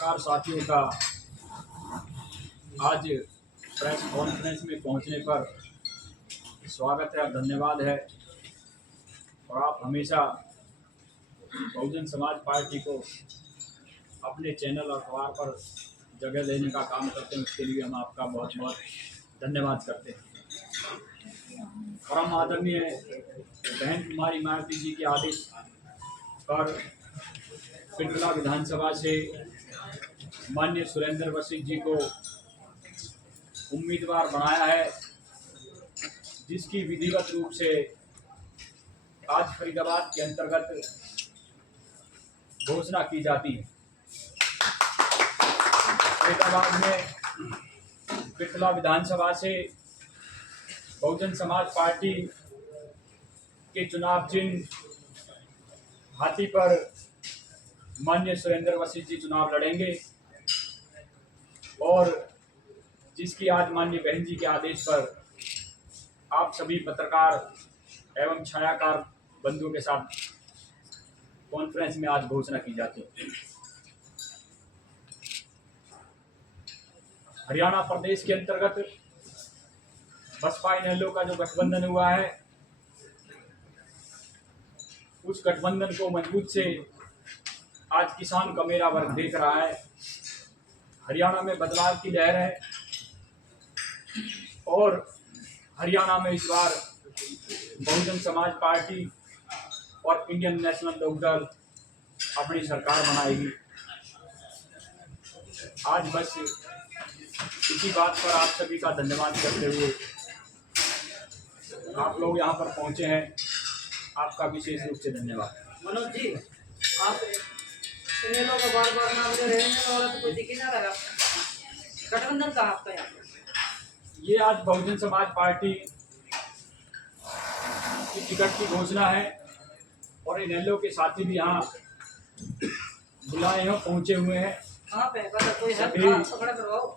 पत्रकार साथियों का आज प्रेस कॉन्फ्रेंस में पहुंचने पर स्वागत है और धन्यवाद है। और आप हमेशा बहुजन समाज पार्टी को अपने चैनल और अखबार पर जगह देने का काम करते हैं, उसके लिए हम आपका बहुत बहुत धन्यवाद करते हैं। परम आदरणीय बहन कुमारी मायावती जी के आदेश पर पिंडला विधानसभा से माननीय सुरेंद्र वशिष्ठ जी को उम्मीदवार बनाया है, जिसकी विधिवत रूप से आज फरीदाबाद के अंतर्गत घोषणा की जाती है। फरीदाबाद में पिंडला विधानसभा से बहुजन समाज पार्टी के चुनाव चिन्ह हाथी पर माननीय सुरेंद्र वशिष्ठ जी चुनाव लड़ेंगे और जिसकी आज माननीय बहन जी के आदेश पर आप सभी पत्रकार एवं छायाकार बंधुओं के साथ कॉन्फ्रेंस में आज घोषणा की जाती है। हरियाणा प्रदेश के अंतर्गत बसपा इनेलो का जो गठबंधन हुआ है, उस गठबंधन को मजबूत से आज किसान का मेरा वर्ग देख रहा है। हरियाणा में बदलाव की लहर है और हरियाणा में इस बार बहुजन समाज पार्टी और इंडियन नेशनल लोकदल अपनी सरकार बनाएगी। आज बस इसी बात पर आप सभी का धन्यवाद करते हुए आप लोग यहाँ पर पहुँचे हैं, आपका विशेष रूप से धन्यवाद। मनोज जी, आप इनेलो का बार बार नाम ले रहे हैं वाला तो कोई दिख ही ना रहा। गठबंधन का आपका यहाँ ये आज बहुजन समाज पार्टी की टिकट की घोषणा है और इनेलो के साथी भी यहाँ बुलाए हैं, पहुँचे हुए हैं। कहाँ पे कोई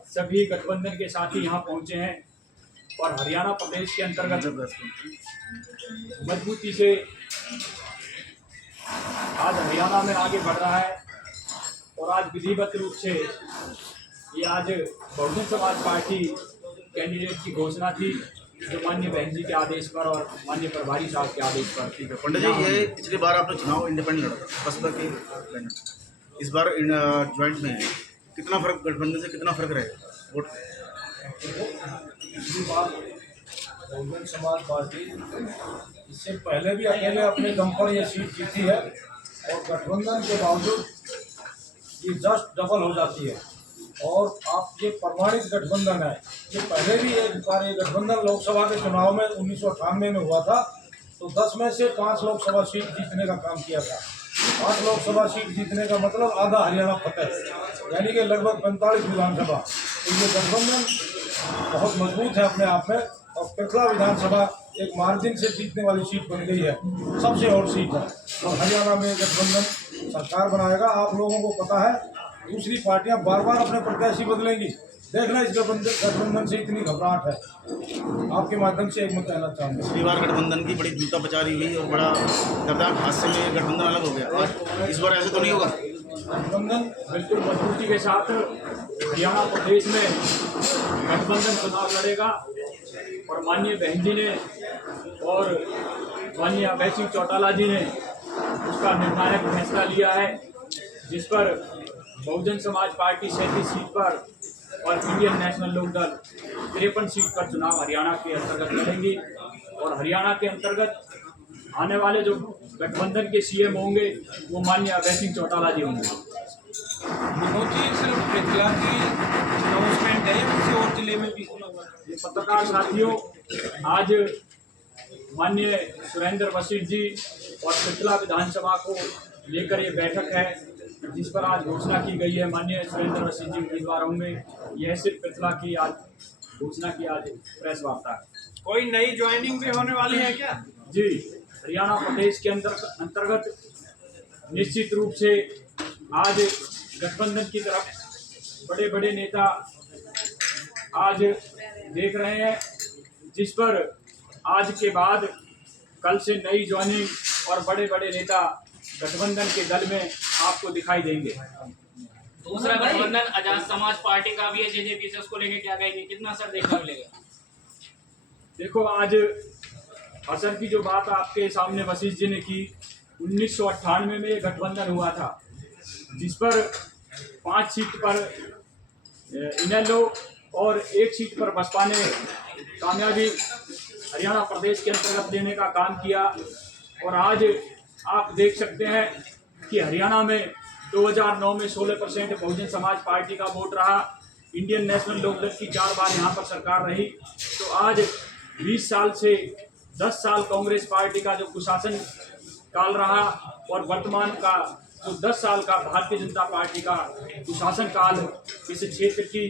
सभी गठबंधन के साथी यहाँ पहुँचे हैं और हरियाणा प्रदेश के अंतर्गत मजबूती से आज हरियाणा में आगे बढ़ रहा है और आज विधिवत रूप से ये आज बहुजन समाज पार्टी कैंडिडेट की घोषणा थी, जो माननीय बहन जी के आदेश पर और माननीय प्रभारी साहब के आदेश पर। ठीक है पंडित जी, ये पिछली बार आपने चुनाव इंडिपेंडेंट लड़ा था बसपा के, इस बार ज्वाइंट में है, कितना फर्क गठबंधन से कितना फर्क रहेगा वोट? पिछली बार बहुजन समाज पार्टी इससे पहले भी अकेले अपने दम पर ये सीट जीती है और गठबंधन के बावजूद ये जस्ट डबल हो जाती है। और आप ये प्रमाणित गठबंधन है। ये पहले भी एक बार ये गठबंधन लोकसभा के चुनाव में 1998 में हुआ था, तो 10 में से 5 लोकसभा सीट जीतने का काम किया था। 5 लोकसभा सीट जीतने का मतलब आधा हरियाणा फतेह, यानी कि लगभग 45 विधानसभा। तो ये गठबंधन बहुत मजबूत है अपने आप में। और पिंडला विधानसभा एक मार्जिन से जीतने वाली सीट बन गई है, सबसे और सीट है। और हरियाणा में गठबंधन सरकार बनाएगा। आप लोगों को पता है दूसरी पार्टियां बार बार अपने प्रत्याशी बदलेंगी, देखना इस गठबंधन से इतनी घबराहट है। आपके माध्यम से एक मैं कहना चाहूँगा, पिछली बार गठबंधन की बड़ी जूता पचारी हुई और बड़ा दर्दनाक हादसे में गठबंधन अलग हो गया। आज इस बार ऐसे तो नहीं होगा? गठबंधन बिल्कुल मजबूती के साथ हरियाणा प्रदेश में गठबंधन चुनाव लड़ेगा और माननीय बहन जी ने और माननीय अभय सिंह चौटाला जी ने उसका निर्णायक फैसला लिया है, जिस पर बहुजन समाज पार्टी 37 सीट पर और इंडियन नेशनल लोकदल 53 सीट पर चुनाव हरियाणा के अंतर्गत लड़ेंगी। और हरियाणा के अंतर्गत आने वाले जो गठबंधन के सीएम होंगे वो माननीय अभय सिंह चौटाला जी होंगे। सिर्फ पिंडला की अनाउंसमेंट है, किसी और जिले में भी? ये पत्रकार साथियों, आज माननीय सुरेंद्र वशिष्ठ जी और पिंडला विधानसभा को लेकर ये बैठक है, जिस पर आज घोषणा की गई है। माननीय सुरेंद्र वशिष्ठ जी उम्मीदवार होंगे। यह सिर्फ पिंडला की आज घोषणा की आज प्रेस वार्ता है। कोई नई ज्वाइनिंग भी होने वाली है क्या? जी, हरियाणा प्रदेश के अंतर्गत निश्चित रूप से आज गठबंधन की तरफ बड़े बड़े नेता आज देख रहे हैं, जिस पर आज के बाद कल से नई ज्वाइनिंग और बड़े बड़े नेता गठबंधन के दल में आपको दिखाई देंगे। दूसरा गठबंधन आजाद समाज पार्टी का भी है जेजेपी से, उसको लेके क्या कहेंगे, कितना असर देखने मिलेगा? देखो, आज असर की जो बात आपके सामने वशिष्ठ जी ने की, 1998 में ये गठबंधन हुआ था, जिस पर 5 सीट पर इनेलो और 1 सीट पर बसपा ने कामयाबी हरियाणा प्रदेश के अंतर्गत देने का काम किया। और आज आप देख सकते हैं कि हरियाणा में 2009 में 16% बहुजन समाज पार्टी का वोट रहा। इंडियन नेशनल लोकदल की 4 बार यहाँ पर सरकार रही। तो आज 20 साल से 10 साल कांग्रेस पार्टी का जो कुशासन काल रहा और वर्तमान का जो 10 साल का भारतीय जनता पार्टी का कुशासन काल इस क्षेत्र की,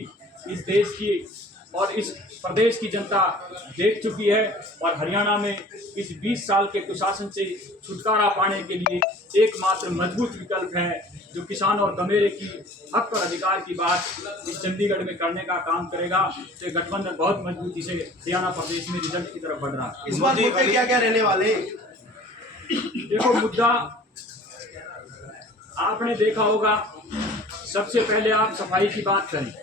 इस देश की और इस प्रदेश की जनता देख चुकी है। और हरियाणा में इस 20 साल के कुशासन से छुटकारा पाने के लिए एकमात्र मजबूत विकल्प है जो किसान और गमेरे की हक और अधिकार की बात इस चंडीगढ़ में करने का काम करेगा। तो गठबंधन बहुत मजबूती से हरियाणा प्रदेश में रिजल्ट की तरफ बढ़ रहा है। इस बार मुद्दे क्या क्या रहने वाले? देखो, मुद्दा आपने देखा होगा, सबसे पहले आप सफाई की बात करें।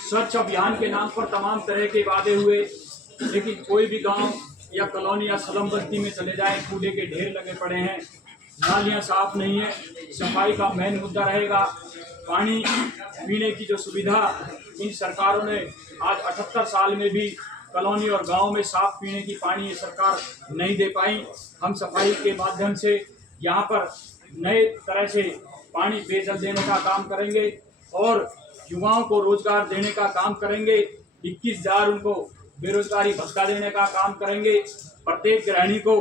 स्वच्छ अभियान के नाम पर तमाम तरह के वादे हुए, लेकिन कोई भी गांव या कॉलोनी या स्लम बस्ती में चले जाए, कूड़े के ढेर लगे पड़े हैं, नालियां साफ नहीं है। सफाई का मेन मुद्दा रहेगा। पानी पीने की जो सुविधा इन सरकारों ने आज 78 साल में भी कॉलोनी और गांव में साफ पीने की पानी ये सरकार नहीं दे पाई। हम सफाई के माध्यम से यहाँ पर नए तरह से पानी पेयजल देने का काम करेंगे और युवाओं को रोजगार देने का काम करेंगे। 21,000 उनको बेरोजगारी भत्ता देने का काम करेंगे। प्रत्येक गृहिणी को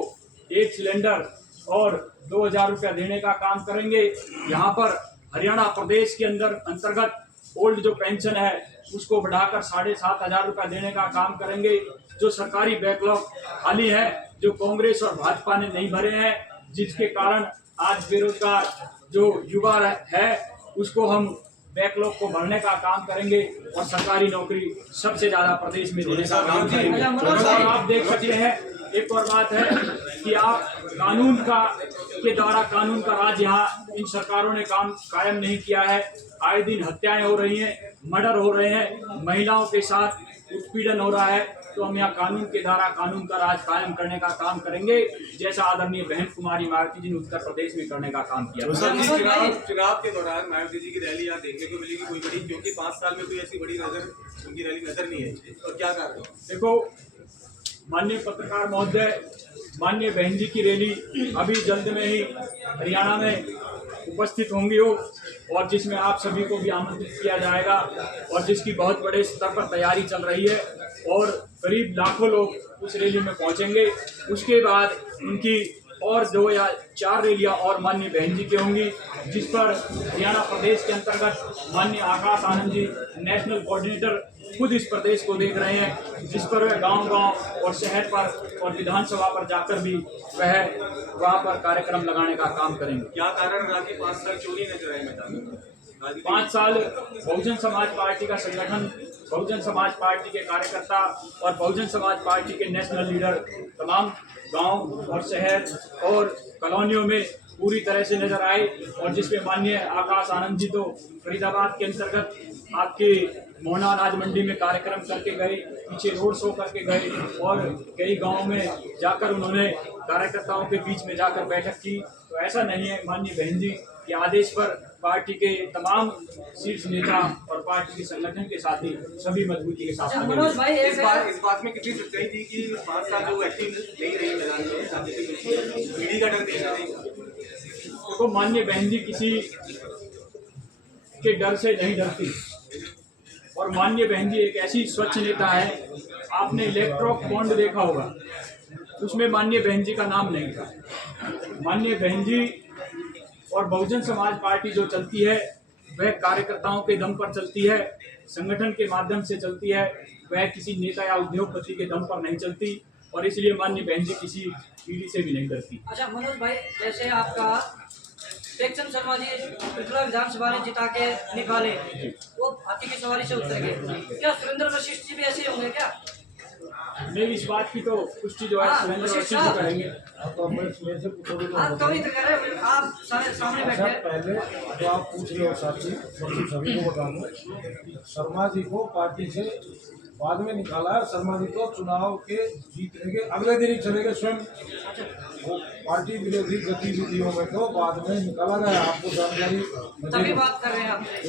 1 सिलेंडर और 2,000 रुपया देने का काम करेंगे। यहाँ पर हरियाणा प्रदेश के अंतर्गत ओल्ड जो पेंशन है उसको बढ़ाकर 7,500 रुपया देने का काम करेंगे। जो सरकारी बैकलॉग खाली है, जो कांग्रेस और भाजपा ने नहीं भरे हैं, जिसके कारण आज बेरोजगार जो युवा है उसको हम बैकलॉग को भरने का काम करेंगे और सरकारी नौकरी सबसे ज्यादा प्रदेश में देने का काम करेंगे। और आप देख सकते हैं, एक और बात है कि आप कानून के द्वारा कानून का राज यहाँ इन सरकारों ने काम कायम नहीं किया है। आए दिन हत्याएं हो रही हैं, मर्डर हो रहे हैं, महिलाओं के साथ उत्पीड़न हो रहा है। तो हम यहाँ कानून के द्वारा कानून का राज कायम करने का काम करेंगे, जैसा आदरणीय बहन कुमारी मायावती जी ने उत्तर प्रदेश में करने का काम किया। चुनाव के दौरान मायावती जी की रैली यहाँ देखने को मिलेगी कोई बड़ी, क्योंकि 5 साल में कोई ऐसी बड़ी उनकी रैली नजर नहीं है, और क्या कारण? देखो, माननीय पत्रकार महोदय, माननीय बहन जी की रैली अभी जल्द में ही हरियाणा में उपस्थित होंगी हो और जिसमें आप सभी को भी आमंत्रित किया जाएगा और जिसकी बहुत बड़े स्तर पर तैयारी चल रही है और करीब लाखों लोग उस रैली में पहुंचेंगे। उसके बाद उनकी और 2 या 4 रैलियां और माननीय बहन जी की होंगी, जिस पर हरियाणा प्रदेश के अंतर्गत माननीय आकाश आनंद जी नेशनल कोऑर्डिनेटर खुद इस प्रदेश को देख रहे हैं, जिस पर वह गांव-गांव और शहर पर और विधानसभा पर जाकर भी वह वहां पर कार्यक्रम लगाने का काम करेंगे। क्या कारण रहा कि 5 साल चोरी नजर आए मैदान में? 5 साल बहुजन समाज पार्टी का संगठन, बहुजन समाज पार्टी के कार्यकर्ता और बहुजन समाज पार्टी के नेशनल लीडर तमाम गांव और शहर और कॉलोनियों में पूरी तरह से नजर आए। और जिसमें माननीय आकाश आनंद जी तो फरीदाबाद के अंतर्गत आपके मोहना अनाज मंडी में कार्यक्रम करके गए, पीछे रोड शो करके गए और कई गाँव में जाकर उन्होंने कार्यकर्ताओं के बीच में जाकर बैठक की। तो ऐसा नहीं है, माननीय बहन जी के आदेश पर पार्टी के तमाम शीर्ष नेता और पार्टी के संगठन के साथी सभी मजबूती के साथ मनोज भाई, इस बात में कितनी सच्चाई थी कि 5 साल जो एक्टिव नहीं रही मैदान में, ईडी का डर देखा नहीं? देखो, माननीय बहन जी किसी के डर से नहीं डरती और माननीय बहन जी एक ऐसी स्वच्छ नेता है। आपने इलेक्ट्रो बॉन्ड देखा होगा, उसमें माननीय बहन जी का नाम नहीं था। माननीय बहन जी और बहुजन समाज पार्टी जो चलती है वह कार्यकर्ताओं के दम पर चलती है, संगठन के माध्यम से चलती है, वह किसी नेता या उद्योगपति के दम पर नहीं चलती और इसलिए माननीय बहन जी किसी ईडी से भी नहीं डरती। अच्छा मनोज भाई, जैसे आपका प्रेमचंद शर्मा जी त्रिपुरा विधानसभा ने जिता के निकाले, वो हाथी की सवारी से उतर गए, क्या सुरेंद्र वशिष्ठ जी भी ऐसे होंगे क्या? नहीं, इस बात की तो पुष्टि जो है सुरेंद्र वशिष्ठ जी करेंगे। तो मेरे से पूछोगे तो हाँ तो इधर करे आप सामने अच्छा, बैठे। पहले जो आप पूछ रहे हो साथी, मैं सभी को बता दूं, शर्मा जी को पार्टी से बाद में निकाला है। शर्मा जी को चुनाव के जीतने के अगले दिन ही चले गए स्वयं, वो पार्टी विरोधी गतिविधियों में तो बाद में निकाला गया, आपको जानकारी तभी मुझे। बात कर रहे हैं आपसे।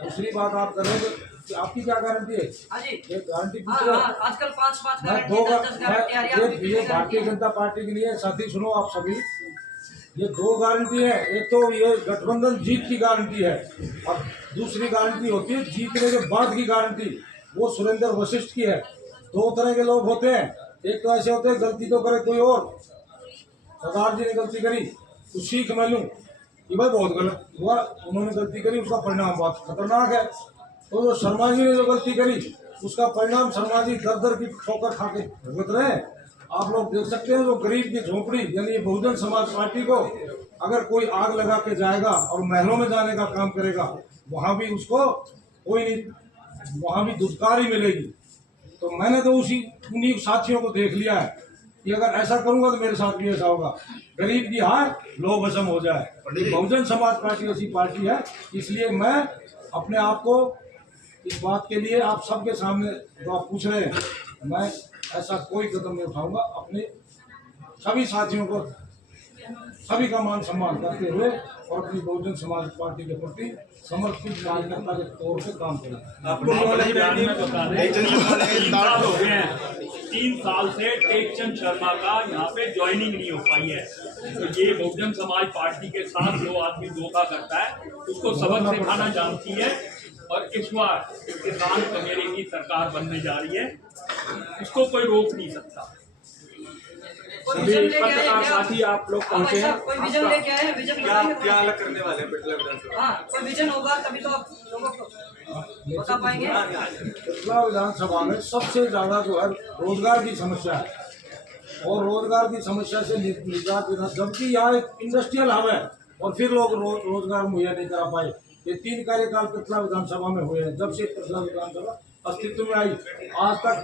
दूसरी बात आप करोगे कि आपकी क्या गारंटी है? हाँ जी। ये गारंटी हाँ पूछ रहे हो? हाँ, आजकल 5-5 मैं गारंटी, दो 10-10 गारंटी आ रही है आपकी। ये भारतीय जनता पार्टी के लिए साथी सुनो आप सभी, ये दो गारंटी है। एक तो ये गठबंधन जीत की गारंटी है, और दूसरी गारंटी होती है जीतने के बाद की गारंटी, वो सुरेंद्र वशिष्ठ की है। दो तरह के लोग होते हैं, एक तो ऐसे होते हैं गलती तो करे कोई और, सरदार जी ने गलती करी तो सीख मैं लूँ कि भाई बहुत गलत हुआ, उन्होंने गलती करी, उसका परिणाम बहुत खतरनाक है। तो जो शर्मा जी ने जो गलती करी उसका परिणाम शर्मा जी दर दर की ठोकर खा के भुगत रहे हैं। आप लोग देख सकते हैं, जो गरीब की झोपड़ी यानी बहुजन समाज पार्टी को अगर कोई आग लगा के जाएगा और महलों में जाने का काम करेगा, वहाँ भी उसको कोई नहीं, वहाँ भी धुतकार ही मिलेगी। तो मैंने तो उन्हीं साथियों को देख लिया है कि अगर ऐसा करूंगा तो मेरे साथ भी ऐसा होगा, गरीब की हार लोभ भस्म हो जाए। बहुजन समाज पार्टी ऐसी पार्टी है, इसलिए मैं अपने आप को इस बात के लिए आप सबके सामने जो आप पूछ रहे हैं, मैं ऐसा कोई कदम नहीं उठाऊंगा। अपने सभी साथियों को सभी का मान सम्मान करते हुए और अपनी बहुजन समाज पार्टी के प्रति समर्पित कार्यकर्ता के तौर पर काम करें। आपको बयान में बता दें, 3 साल हो गए हैं, 3 साल से टेकचंद शर्मा का यहाँ पे ज्वाइनिंग नहीं हो पाई है। तो ये बहुजन समाज पार्टी के साथ जो आदमी धोखा करता है उसको सबक सिखाना जानती है, और इस बार किसान कमेरे की सरकार बनने जा रही है, इसको कोई रोक नहीं सकता। सभी पत्रकार साथी आप लोग पहुंचे हैं, कोई विजन लेके आए हैं, विजन क्या बताइए। क्या अलग करने वाले हैं पिछले विधानसभा? हाँ कोई विजन होगा तभी तो आप लोगों को बता पाएंगे। पिछला विधानसभा में सबसे ज्यादा जो है रोजगार की समस्या है, और रोजगार की समस्या से निजात देना, जबकि यहाँ एक इंडस्ट्रियल हब है और फिर लोग रोजगार मुहैया नहीं करा पाए। ये 3 कार्यकाल पिछला विधानसभा में हुए हैं, जब से पिछला विधानसभा अस्तित्व में आई, आज तक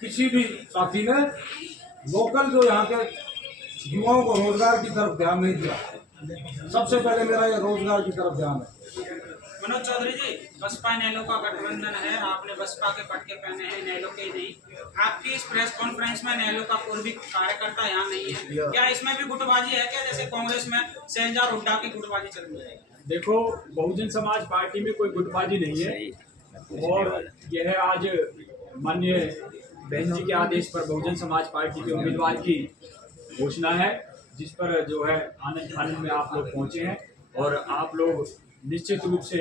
किसी भी साथी ने लोकल जो यहाँ के युवाओं को रोजगार की तरफ ध्यान नहीं दिया। सबसे पहले मेरा ये रोजगार की तरफ ध्यान है। मनोज चौधरी जी, बसपा इनेलो का गठबंधन है, आपने बसपा के पटके पहने हैं, इनेलो के ही नहीं। आपकी इस प्रेस कॉन्फ्रेंस में इनेलो का पूर्वी कार्यकर्ता यहाँ नहीं है, क्या इसमें भी गुटबाजी है क्या, जैसे कांग्रेस में शैलजा हुड्डा की गुटबाजी चल रही है? देखो, बहुजन समाज पार्टी में कोई गुटबाजी नहीं है, और यह आज माननीय बहन जी के आदेश पर बहुजन समाज पार्टी के उम्मीदवार की घोषणा है, जिस पर जो है आनंद फानंद में आप लोग पहुंचे हैं। और आप लोग निश्चित रूप से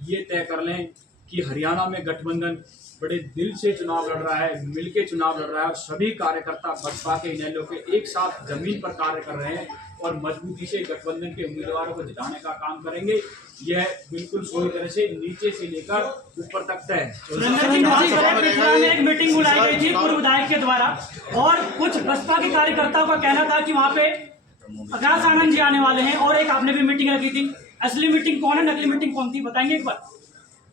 ये तय कर लें कि हरियाणा में गठबंधन बड़े दिल से चुनाव लड़ रहा है, मिलके चुनाव लड़ रहा है, और सभी कार्यकर्ता बसपा के इनेलो के एक साथ जमीन पर कार्य कर रहे हैं और मजबूती से गठबंधन के उम्मीदवारों को जिताने का काम करेंगे। यह बिल्कुल पूरी तरह से नीचे से लेकर ऊपर तक तय है। सुरेंद्र जी, बात करें, पिछला में एक मीटिंग बुलाई गई थी पूर्व विधायक के द्वारा, और कुछ बसपा के कार्यकर्ताओं का कहना था कि वहाँ पे आकाश आनंद जी आने वाले हैं, और एक आपने भी मीटिंग रखी थी। असली मीटिंग कौन है, नकली मीटिंग कौन थी, बताएंगे एक बार?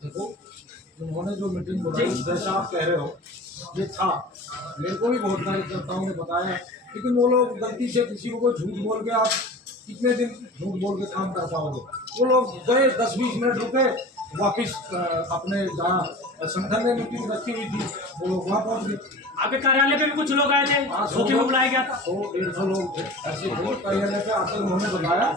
देखो, उन्होंने जो मीटिंग बुलाई जैसा आप कह रहे हो ये था, मेरे को भी बहुत कार्यकर्ताओं ने बताया, लेकिन वो लोग गलती से किसी को झूठ बोल के, आप कितने दिन झूठ बोल के काम कर पाओगे? वो लोग गए 10-20 मिनट रुके, वापिस अपने जहाँ संगठन ने मीटिंग रखी हुई थी वो लोग वहाँ पहुँच गए। आपके कार्यालय पे भी कुछ लोग आए थे, सोचे में बुलाया गया था, 100-150 लोग थे ऐसे थे कार्यालय पे आकर उन्होंने बताया,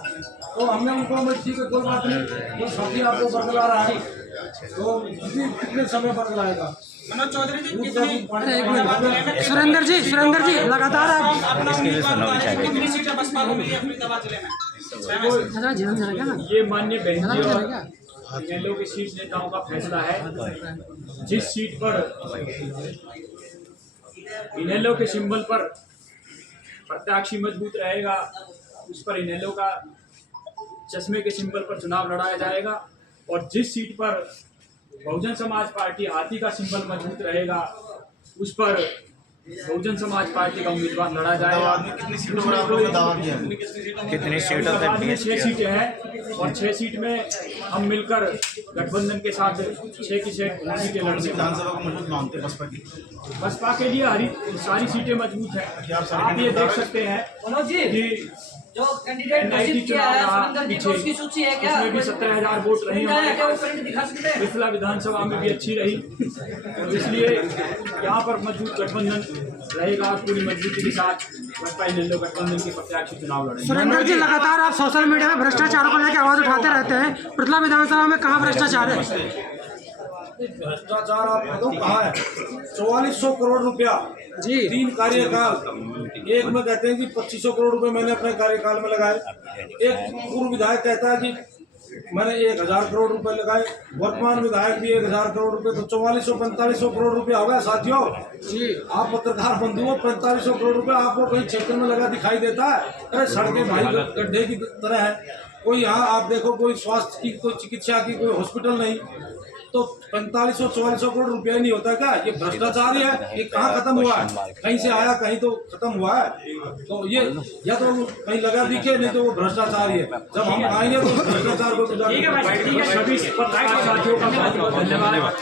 तो हमने उनको ठीक है कोई बात नहीं, कोई साथी आपको बरकला रहा है तो कितने समय बरकलाएगा। मनोज चौधरी जी, कितनी सुरेंद्र जी लगातार आप अपना उम्मीदवार कितनी सीटें बसपा को मिली अपनी दवा जिले में? ये माननीय बहन जी और इनेलो के शीर्ष नेताओं का फैसला है। जिस सीट पर इनेलो के सिंबल पर प्रत्याशी मजबूत रहेगा, उस पर इनेलो का चश्मे के सिंबल पर चुनाव लड़ाया जाएगा, और जिस सीट पर बहुजन समाज पार्टी हाथी का सिंबल मजबूत रहेगा, उस पर बहुजन समाज पार्टी का उम्मीदवार लड़ा अहमदाबाद जाएगा। में कितनी सीटों पर आप लोगों ने दावा किया है? कितनी सीटों अहमदाबाद तक में 6 सीटें हैं और 6 सीट में हम मिलकर गठबंधन के साथ 6 की 6 सीटें कौन सी लड़ने विधानसभा को मजबूत मानते हैं बसपा की? बसपा के लिए सारी सीटें मजबूत क्या हैं। आप सारे आप ये कैंडिडेट देख दावा- सकते हैं मनोज जी कि जो कैंडिडेट NIT घोषित किया चुनाव है रहा सुरेंद्र जी पीछे, को, उसकी सूची है क्या? उसमें भी 17,000 वोट रही प्रिंट आया हमारे क्या? वो पास। प्रिंट दिखा सकते हैं? मिथिला विधानसभा में भी अच्छी रही, तो इसलिए यहाँ पर मजबूत गठबंधन रहेगा और पूरी मजबूती के साथ बसपा इनेलो गठबंधन के प्रत्याशी चुनाव लड़ेंगे। सुरेंद्र जी, लगातार आप सोशल मीडिया में भ्रष्टाचार को लेकर आवाज उठाते रहते हैं। मिथिला विधानसभा में कहाँ भ्रष्टाचार है? भ्रष्टाचार आप बताओ कहाँ है? 4400 करोड़ रुपया जी 3 कार्यकाल। एक में कहते हैं कि 2500 करोड़ रुपए मैंने अपने कार्यकाल में लगाए। एक पूर्व विधायक कहता है कि मैंने 1000 करोड़ रुपए लगाए। वर्तमान विधायक भी 1000 करोड़ रुपए, तो 4400-4500 करोड़ रुपया हो गया साथियों जी। आप पत्रकार बंधु हो, 4500 करोड़ रुपया आपको कहीं क्षेत्र में लगा दिखाई देता है? अरे सड़कें भाई गड्ढे की तरह है। कोई यहाँ आप देखो, कोई स्वास्थ्य की, कोई चिकित्सा की, कोई हॉस्पिटल नहीं, तो 4500-4400 करोड़ रुपया नहीं होता क्या? ये भ्रष्टाचार ही है। ये कहाँ खत्म हुआ है? कहीं से आया, कहीं तो खत्म हुआ है। तो ये या तो कहीं लगा दिखे, नहीं तो वो भ्रष्टाचार ही है। जब हम आएंगे तो भ्रष्टाचार को ठीक है भाई, ठीक है, सभी पत्रकार साथियों का बहुत बहुत धन्यवाद।